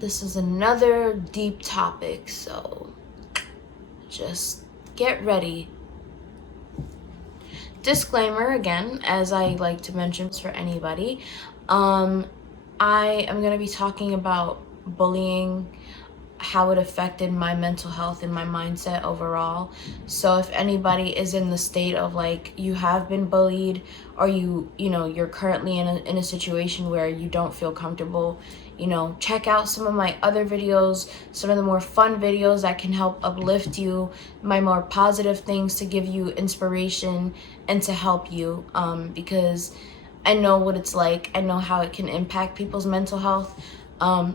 This is another deep topic, so just get ready. Disclaimer again, as I like to mention for anybody, I am going to be talking about bullying, how it affected my mental health and my mindset overall. So if anybody is in the state of like you have been bullied, or you're currently in a situation where you don't feel comfortable, check out some of my other videos, some of the more fun videos that can help uplift you, my more positive things to give you inspiration and to help you, because I know what it's like. I know how it can impact people's mental health.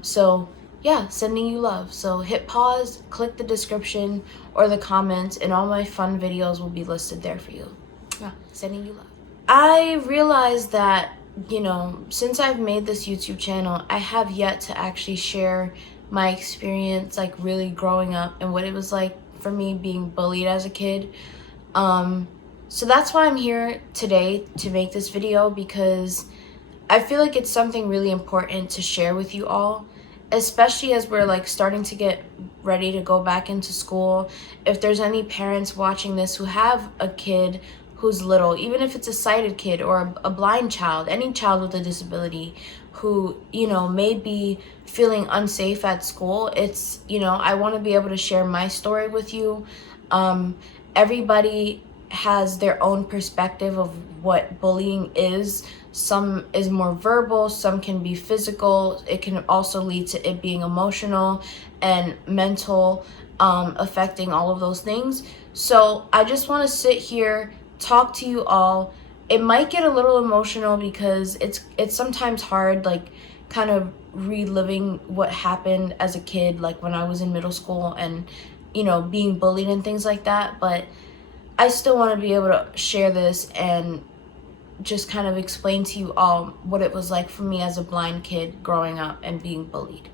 So yeah, sending you love. So hit pause, click the description or the comments, and all my fun videos will be listed there for you. Yeah, sending you love. I realized that, since I've made this YouTube channel, I have yet to actually share my experience, like really growing up and what it was like for me being bullied as a kid. So that's why I'm here today to make this video, because I feel like it's something really important to share with you all, especially as we're like starting to get ready to go back into school. If there's any parents watching this who have a kid who's little, even if it's a sighted kid or a blind child, any child with a disability who, may be feeling unsafe at school, it's, I want to be able to share my story with you. Everybody has their own perspective of what bullying is. Some is more verbal, some can be physical. It can also lead to it being emotional and mental, affecting all of those things. So I just want to sit here, talk to you all. It might get a little emotional because it's sometimes hard, like kind of reliving what happened as a kid, like when I was in middle school and, being bullied and things like that. But I still want to be able to share this and just kind of explain to you all what it was like for me as a blind kid growing up and being bullied.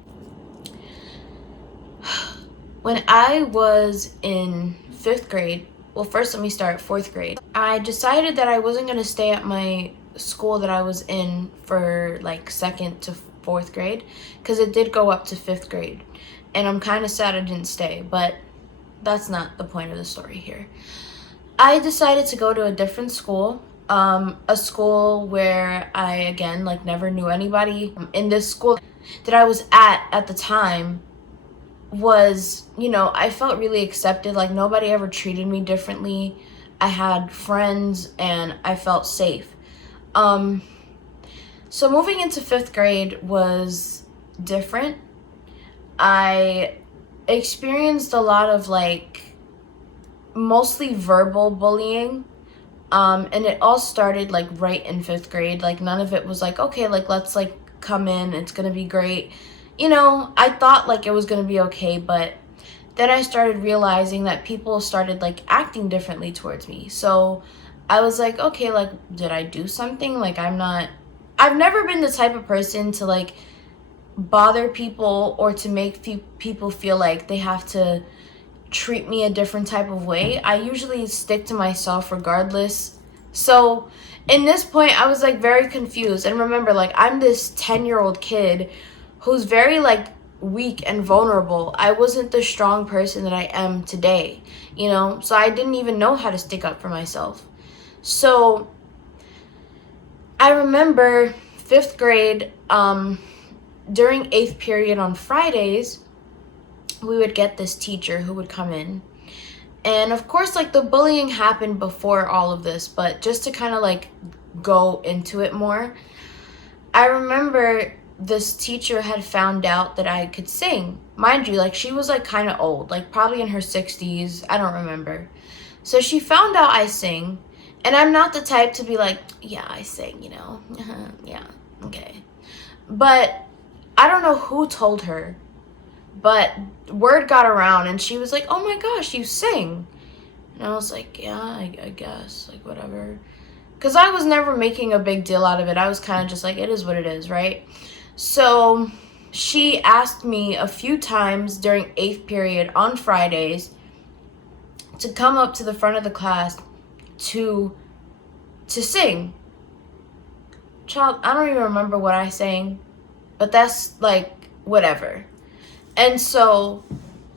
When I was in 5th grade, well, first let me start 4th grade. I decided that I wasn't going to stay at my school that I was in for like 2nd to 4th grade, because it did go up to 5th grade. And I'm kind of sad I didn't stay, but that's not the point of the story here. I decided to go to a different school, a school where I, again, like never knew anybody. In this school that I was at the time was, I felt really accepted. Like nobody ever treated me differently. I had friends and I felt safe. So moving into 5th grade was different. I experienced a lot of like mostly verbal bullying, and it all started like right in 5th grade. Like none of it was like, okay, like let's like come in, it's gonna be great. I thought like it was gonna be okay, but then I started realizing that people started like acting differently towards me. So I was like, okay, like did I do something? Like I've never been the type of person to like bother people or to make people feel like they have to treat me a different type of way. I usually stick to myself regardless. So in this point, I was like very confused. And remember, like I'm this 10-year-old kid who's very like weak and vulnerable. I wasn't the strong person that I am today, so I didn't even know how to stick up for myself. So I remember 5th grade, during 8th period on Fridays, we would get this teacher who would come in. And of course, like the bullying happened before all of this, but just to kind of like go into it more, I remember this teacher had found out that I could sing. Mind you, like she was like kind of old, like probably in her 60s. I don't remember. So she found out I sing, and I'm not the type to be like, yeah, I sing, yeah, okay. But I don't know who told her, but word got around and she was like, oh my gosh, you sing. And I was like, yeah, I guess, like whatever. Because I was never making a big deal out of it. I was kind of just like, it is what it is, right? So she asked me a few times during 8th period on Fridays to come up to the front of the class to sing. Child, I don't even remember what I sang, but that's like whatever. And so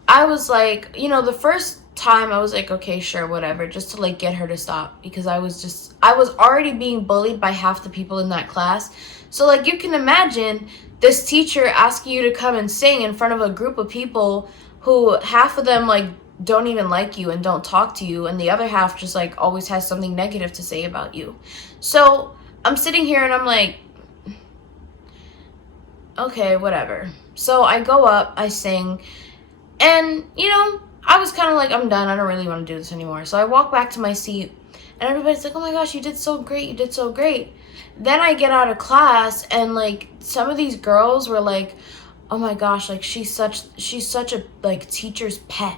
I was like, the first time I was like, okay, sure, whatever, just to like get her to stop, because I was already being bullied by half the people in that class. So like you can imagine this teacher asking you to come and sing in front of a group of people who half of them like don't even like you and don't talk to you, and the other half just like always has something negative to say about you. So I'm sitting here and I'm like, okay, whatever. So I go up, I sing, and, I was kind of like, I'm done. I don't really want to do this anymore. So I walk back to my seat, and everybody's like, oh my gosh, you did so great. You did so great. Then I get out of class, and, like, some of these girls were like, oh my gosh, like, she's such a, like, teacher's pet.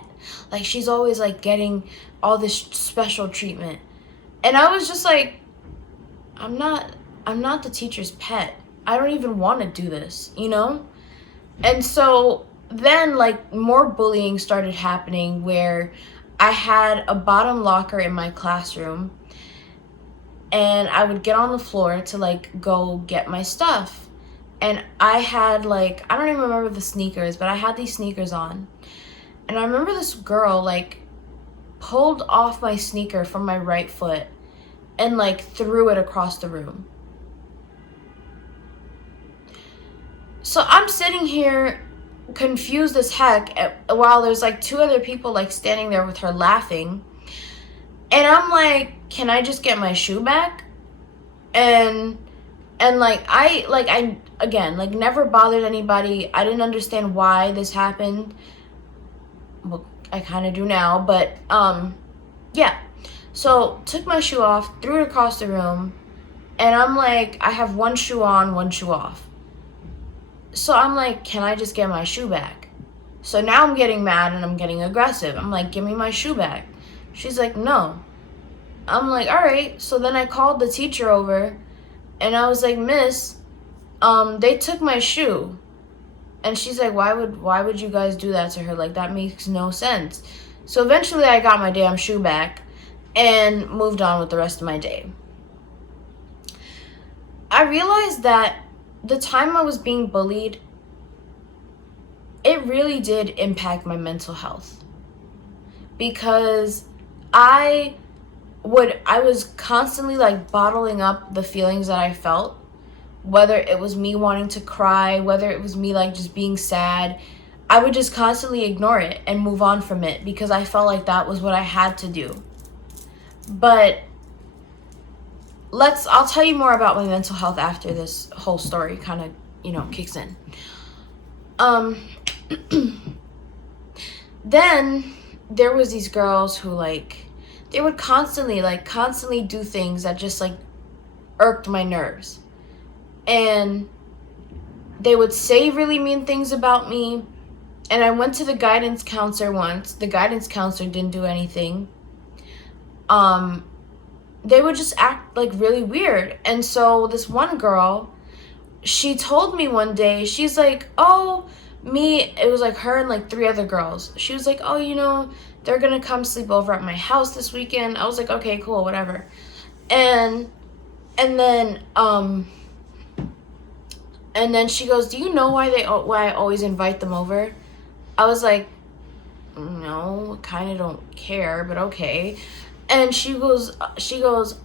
Like, she's always, like, getting all this special treatment. And I was just like, I'm not the teacher's pet. I don't even want to do this, And so then like more bullying started happening, where I had a bottom locker in my classroom, and I would get on the floor to like go get my stuff. And I had like, I don't even remember the sneakers, but I had these sneakers on. And I remember this girl like pulled off my sneaker from my right foot and like threw it across the room. So I'm sitting here confused as heck while there's like two other people like standing there with her laughing. And I'm like, can I just get my shoe back? And like I again like never bothered anybody. I didn't understand why this happened. Well, I kind of do now, but yeah. So took my shoe off, threw it across the room, and I'm like, I have one shoe on, one shoe off. So I'm like, can I just get my shoe back? So now I'm getting mad and I'm getting aggressive. I'm like, give me my shoe back. She's like, no. I'm like, all right. So then I called the teacher over, and I was like, miss, they took my shoe. And she's like, why would you guys do that to her? Like, that makes no sense. So eventually I got my damn shoe back and moved on with the rest of my day. I realized that the time I was being bullied, it really did impact my mental health, because I was constantly like bottling up the feelings that I felt, whether it was me wanting to cry, whether it was me like just being sad. I would just constantly ignore it and move on from it, because I felt like that was what I had to do. But I'll tell you more about my mental health after this whole story kind of, kicks in. Then there was these girls who like, they would constantly do things that just like irked my nerves. And they would say really mean things about me. And I went to the guidance counselor once. The guidance counselor didn't do anything. They would just act like really weird. And so this one girl, she told me one day, she's like, it was like her and like three other girls. She was like, they're gonna come sleep over at my house this weekend. I was like, okay, cool, whatever. And then she goes, do you know why I always invite them over? I was like, no, kind of don't care, but okay. And she goes,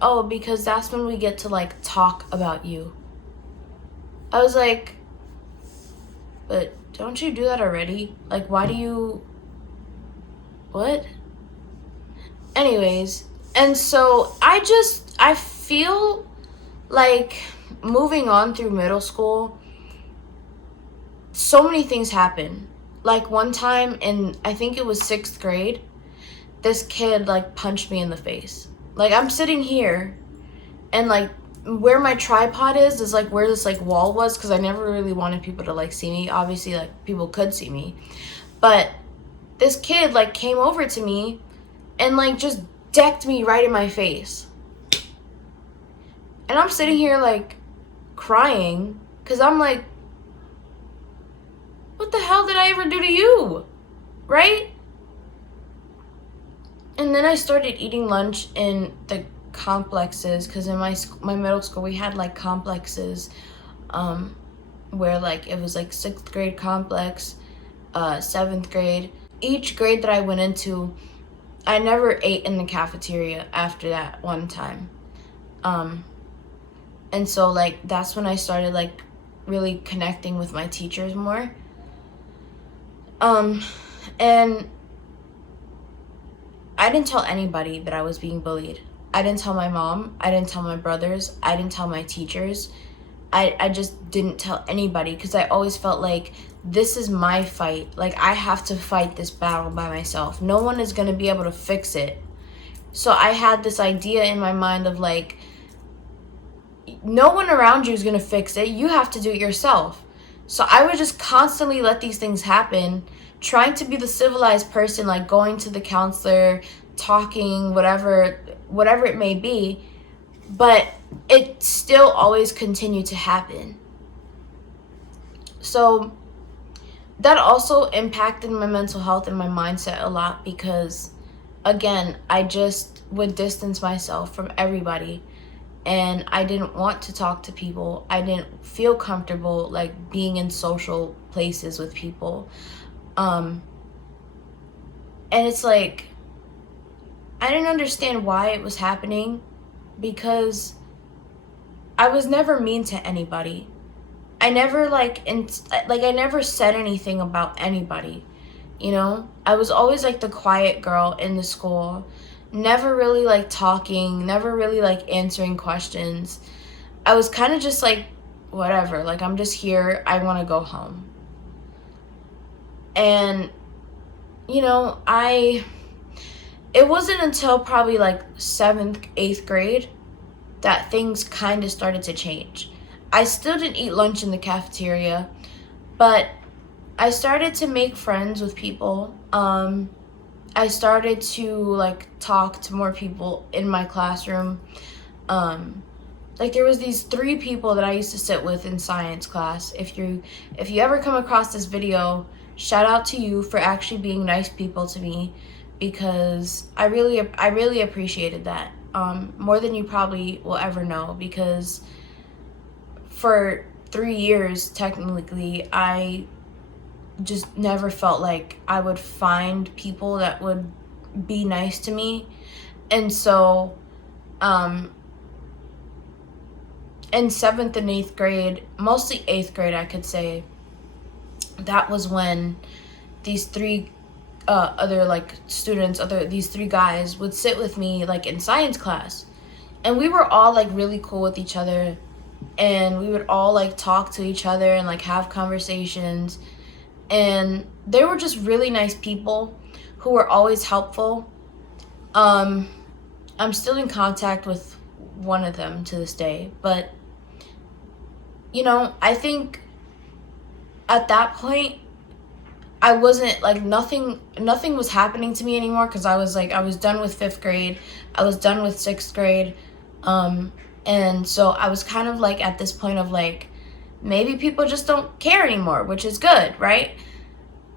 oh, because that's when we get to like talk about you. I was like, but don't you do that already? Like, why do you, what? Anyways, and so I feel like moving on through middle school, so many things happen. Like one time in, I think it was 6th grade, this kid like punched me in the face. Like I'm sitting here, and like where my tripod is like where this like wall was, because I never really wanted people to like see me. Obviously like people could see me, but this kid like came over to me and like just decked me right in my face. And I'm sitting here like crying, because I'm like, what the hell did I ever do to you? Right? And then I started eating lunch in the complexes, because in my middle school we had like complexes, where like it was like 6th grade complex, 7th grade. Each grade that I went into, I never ate in the cafeteria after that one time. And so, like, that's when I started, like, really connecting with my teachers more. And I didn't tell anybody that I was being bullied. I didn't tell my mom. I didn't tell my brothers. I didn't tell my teachers. I just didn't tell anybody because I always felt like this is my fight. Like, I have to fight this battle by myself. No one is going to be able to fix it. So I had this idea in my mind of, like, no one around you is going to fix it. You have to do it yourself. So I would just constantly let these things happen, trying to be the civilized person, like going to the counselor, talking, whatever it may be. But it still always continued to happen. So that also impacted my mental health and my mindset a lot because, again, I just would distance myself from everybody. And I didn't want to talk to people. I didn't feel comfortable, like, being in social places with people. And it's like, I didn't understand why it was happening because I was never mean to anybody. I never, I never said anything about anybody, you know? I was always, like, the quiet girl in the school. Never really, like, talking, never really, like, answering questions. I was kind of just, like, whatever. Like, I'm just here. I want to go home. And, you know, it wasn't until probably, like, 7th, 8th grade that things kind of started to change. I still didn't eat lunch in the cafeteria, but I started to make friends with people. I started to, like, talk to more people in my classroom. Like, there was these 3 people that I used to sit with in science class. If you ever come across this video, shout out to you for actually being nice people to me because I really appreciated that. More than you probably will ever know because for 3 years, technically, I just never felt like I would find people that would be nice to me. And so in 7th and 8th grade, mostly 8th grade I could say, that was when these 3 other, like, students, these 3 guys would sit with me, like, in science class. And we were all, like, really cool with each other. And we would all, like, talk to each other and, like, have conversations. And they were just really nice people who were always helpful. I'm still in contact with one of them to this day. But, you know, I think at that point, I wasn't, like, nothing was happening to me anymore because I was done with 5th grade. I was done with 6th grade. And so I was kind of, like, at this point of, like, maybe people just don't care anymore, which is good, right?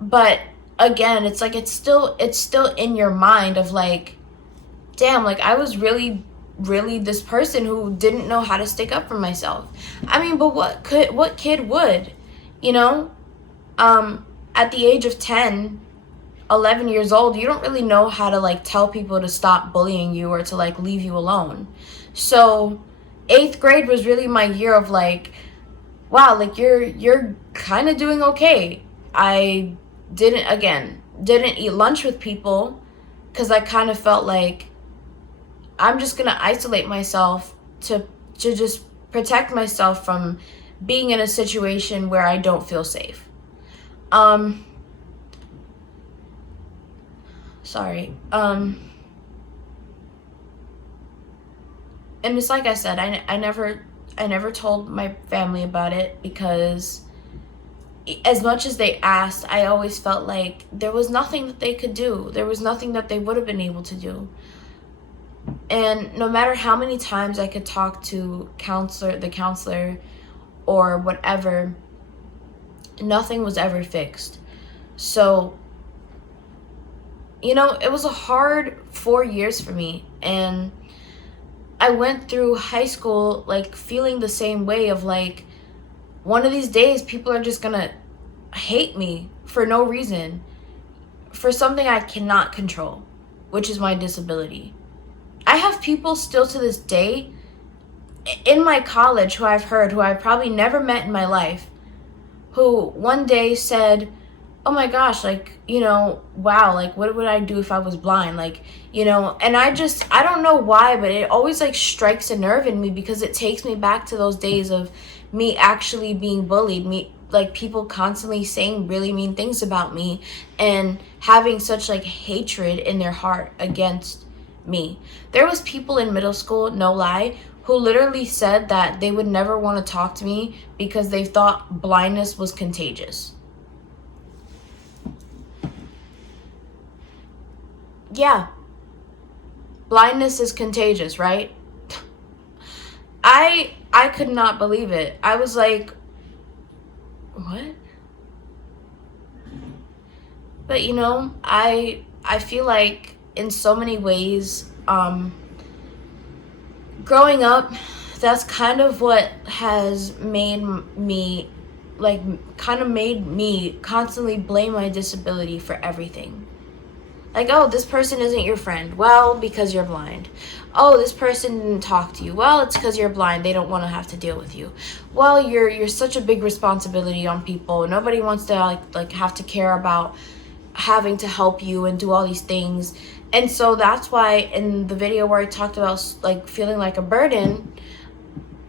But again, it's like it's still in your mind of, like, damn, like, I was really this person who didn't know how to stick up for myself. I mean, but what kid would, you know? At the age of 10, 11 years old, you don't really know how to, like, tell people to stop bullying you or to, like, leave you alone. So 8th grade was really my year of, like, wow, like, you're kind of doing okay. I didn't eat lunch with people because I kind of felt like I'm just gonna isolate myself to just protect myself from being in a situation where I don't feel safe. And it's like I said, I never told my family about it because as much as they asked, I always felt like there was nothing that they could do. There was nothing that they would have been able to do. And no matter how many times I could talk to the counselor or whatever, nothing was ever fixed. So, you know, it was a hard 4 years for me. And I went through high school, like, feeling the same way of, like, one of these days people are just gonna hate me for no reason, for something I cannot control, which is my disability. I have people still to this day in my college who I've probably never met in my life, who one day said, oh my gosh, like, wow, like, what would I do if I was blind? Like, and I don't know why, but it always like strikes a nerve in me, because it takes me back to those days of me actually being bullied, me, like, people constantly saying really mean things about me and having such like hatred in their heart against me. There was people in middle school, no lie, who literally said that they would never want to talk to me because they thought blindness was contagious. Yeah, blindness is contagious, right? I could not believe it. I was like, what? But I feel like in so many ways, growing up, that's kind of what has made me constantly blame my disability for everything. Like, oh, this person isn't your friend. Well, because you're blind. Oh, this person didn't talk to you. Well, it's because you're blind. They don't want to have to deal with you. Well, you're such a big responsibility on people. Nobody wants to like have to care about having to help you and do all these things. And so that's why in the video where I talked about like feeling like a burden,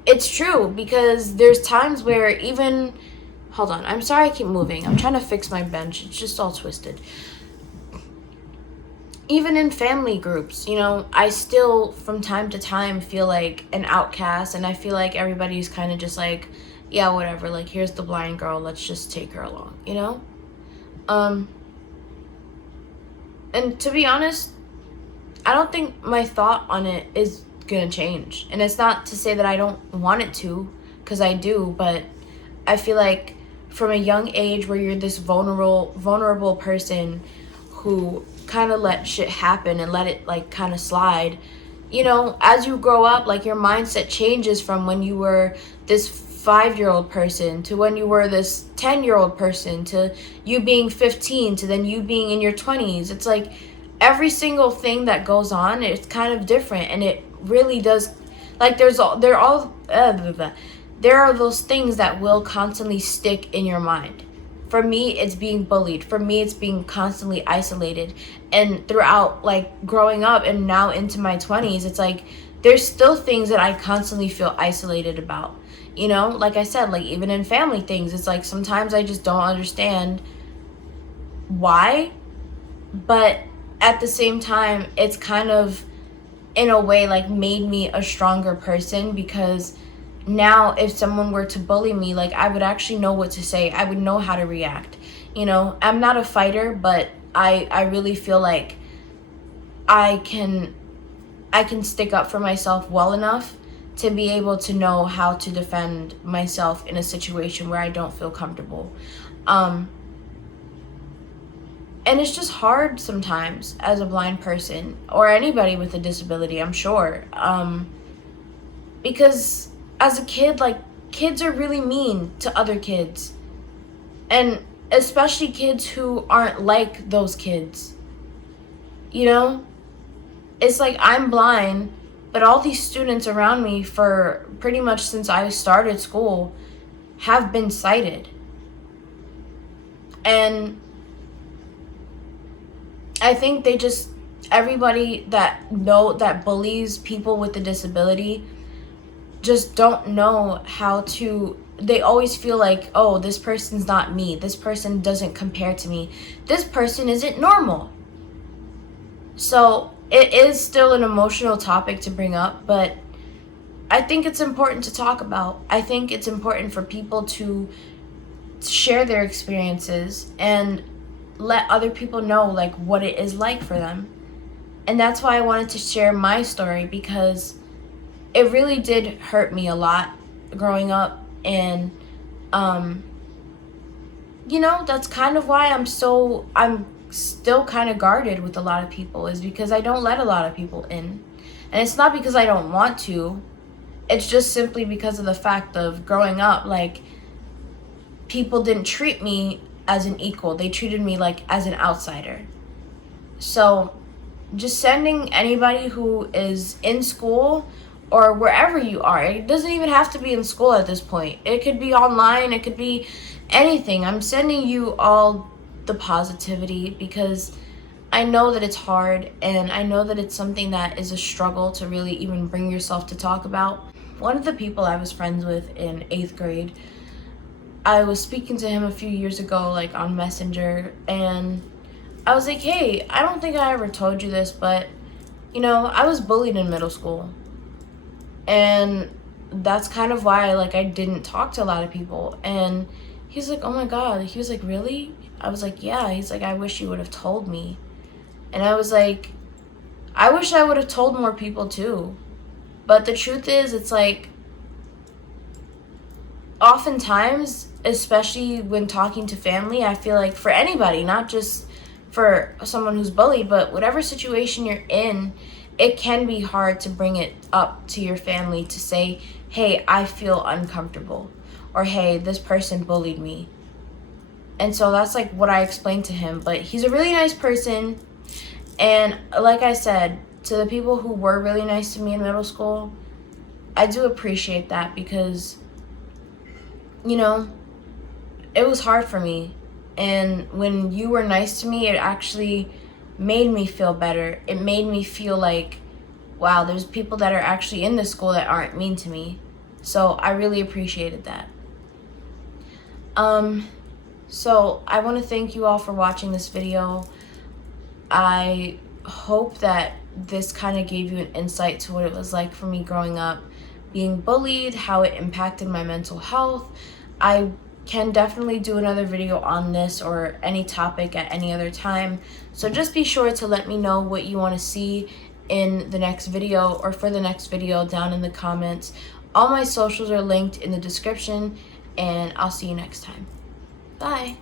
it's true, because there's times where even, hold on, I'm sorry I keep moving. I'm trying to fix my bench. It's just all twisted. Even in family groups, I still from time to time feel like an outcast, and I feel like everybody's kind of just like, yeah, whatever, like, here's the blind girl, let's just take her along, and to be honest, I don't think my thought on it is gonna change. And it's not to say that I don't want it to, because I do, but I feel like from a young age where you're this vulnerable person who kind of let shit happen and let it like kind of slide, as you grow up, like, your mindset changes from when you were this 5-year-old person to when you were this 10-year-old person to you being 15 to then you being in your 20s. It's like every single thing that goes on, it's kind of different, and it really does, like, there are those things that will constantly stick in your mind. For me, it's being bullied. For me, it's being constantly isolated. And throughout, like, growing up and now into my 20s, it's like there's still things that I constantly feel isolated about. Like I said, like, even in family things, it's like sometimes I just don't understand why. But at the same time, it's kind of, in a way, like, made me a stronger person, because now if someone were to bully me, like, I would actually know what to say. I would know how to react. I'm not a fighter, but I really feel like I can stick up for myself well enough to be able to know how to defend myself in a situation where I don't feel comfortable. And it's just hard sometimes as a blind person, or anybody with a disability, I'm sure. Because as a kid, like, kids are really mean to other kids. And especially kids who aren't like those kids. It's like I'm blind, but all these students around me for pretty much since I started school have been sighted. And I think everybody that bullies people with a disability just don't know how to, they always feel like, oh, this person's not me. This person doesn't compare to me. This person isn't normal. So it is still an emotional topic to bring up, but I think it's important to talk about. I think it's important for people to share their experiences and let other people know, like, what it is like for them. And that's why I wanted to share my story, because it really did hurt me a lot growing up. And that's kind of why I'm still kind of guarded with a lot of people, is because I don't let a lot of people in. And it's not because I don't want to. It's just simply because of the fact of growing up, like, people didn't treat me as an equal. They treated me like as an outsider. So just sending anybody who is in school or wherever you are, it doesn't even have to be in school at this point. It could be online, it could be anything. I'm sending you all the positivity because I know that it's hard, and I know that it's something that is a struggle to really even bring yourself to talk about. One of the people I was friends with in 8th grade, I was speaking to him a few years ago, like on Messenger, and I was like, hey, I don't think I ever told you this, but, I was bullied in middle school. And that's kind of why, I didn't talk to a lot of people. And he's like, oh my God. He was like, really? I was like, yeah. He's like, I wish you would have told me. And I was like, I wish I would have told more people too. But the truth is, it's like, oftentimes, especially when talking to family, I feel like for anybody, not just for someone who's bullied, but whatever situation you're in, it can be hard to bring it up to your family to say, hey, I feel uncomfortable, or hey, this person bullied me. And so that's like what I explained to him. But he's a really nice person. And like I said, to the people who were really nice to me in middle school, I do appreciate that because, it was hard for me. And when you were nice to me, it actually made me feel better. It made me feel like, wow, there's people that are actually in this school that aren't mean to me. So I really appreciated that. So I want to thank you all for watching this video. I hope that this kind of gave you an insight to what it was like for me growing up, being bullied, how it impacted my mental health. I can definitely do another video on this or any topic at any other time. So just be sure to let me know what you want to see in the next video or for the next video down in the comments. All my socials are linked in the description, and I'll see you next time. Bye.